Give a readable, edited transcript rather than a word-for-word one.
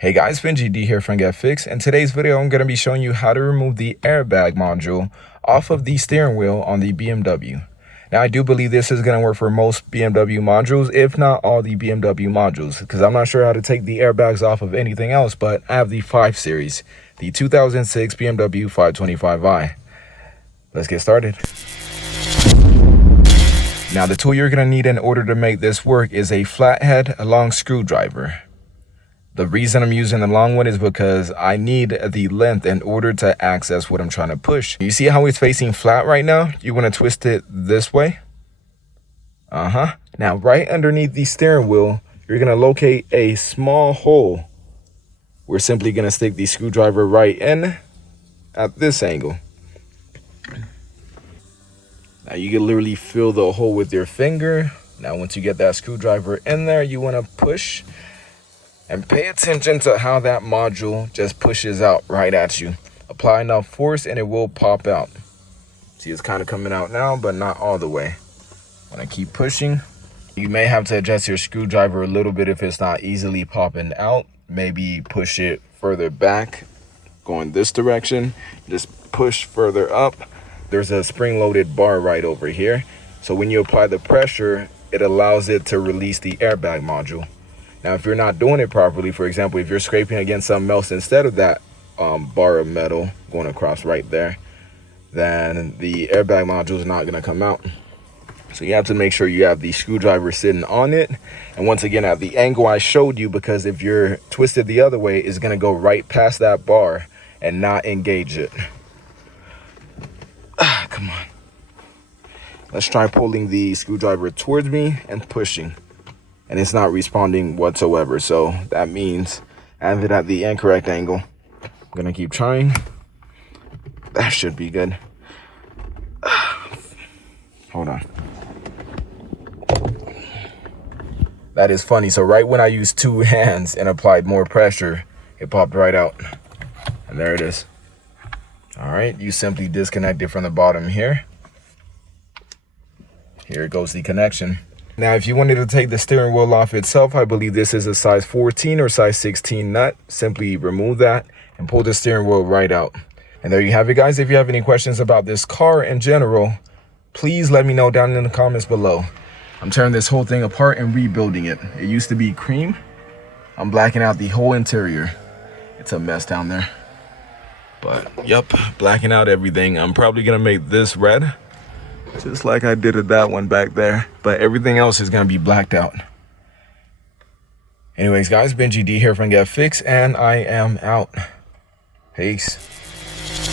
Hey guys, Benji D here from 𝐏𝐫𝐨𝐝. In today's video, I'm going to be showing you how to remove the airbag module off of the steering wheel on the BMW. Now, I do believe this is going to work for most BMW modules, if not all the BMW modules, because I'm not sure how to take the airbags off of anything else, but I have the 5 Series, the 2006 BMW 525i. Let's get started. Now, the tool you're going to need in order to make this work is a flathead, a long screwdriver. The reason I'm using the long one is because I need the length in order to access what I'm trying to push. You see how it's facing flat right now? You want to twist it this way. Now, right underneath the steering wheel, you're going to locate a small hole. We're simply going to stick the screwdriver right in at this angle. Now, you can literally feel the hole with your finger. Now, once you get that screwdriver in there, you want to push. And pay attention to how that module just pushes out right at you. Apply enough force and it will pop out. See, it's kind of coming out now, but not all the way. When I keep pushing, you may have to adjust your screwdriver a little bit if it's not easily popping out. Maybe push it further back, going this direction. Just push further up. There's a spring-loaded bar right over here. So when you apply the pressure, it allows it to release the airbag module. Now, if you're not doing it properly, for example, if you're scraping against something else instead of that bar of metal going across right there, then the airbag module is not going to come out. So you have to make sure you have the screwdriver sitting on it. And once again, at the angle I showed you, because if you're twisted the other way, it's going to go right past that bar and not engage it. Come on. Let's try pulling the screwdriver towards me and pushing. And it's not responding whatsoever, so that means I have it at the incorrect angle. I'm gonna keep trying. That should be good. Hold on. That is funny. So right when I used 2 hands and applied more pressure, it popped right out. And there it is. All right, you simply disconnect it from the bottom here. Here goes the connection. Now, if you wanted to take the steering wheel off itself, I believe this is a size 14 or size 16 nut. Simply remove that and pull the steering wheel right out. And there you have it, guys. If you have any questions about this car in general, please let me know down in the comments below. I'm tearing this whole thing apart and rebuilding it. It used to be cream. I'm blacking out the whole interior. It's a mess down there. But, yep, blacking out everything. I'm probably going to make this red, just like I did at that one back there. But everything else is going to be blacked out. Anyways, guys, Benji D here from 𝐏𝐫𝐶, and I am out. Peace.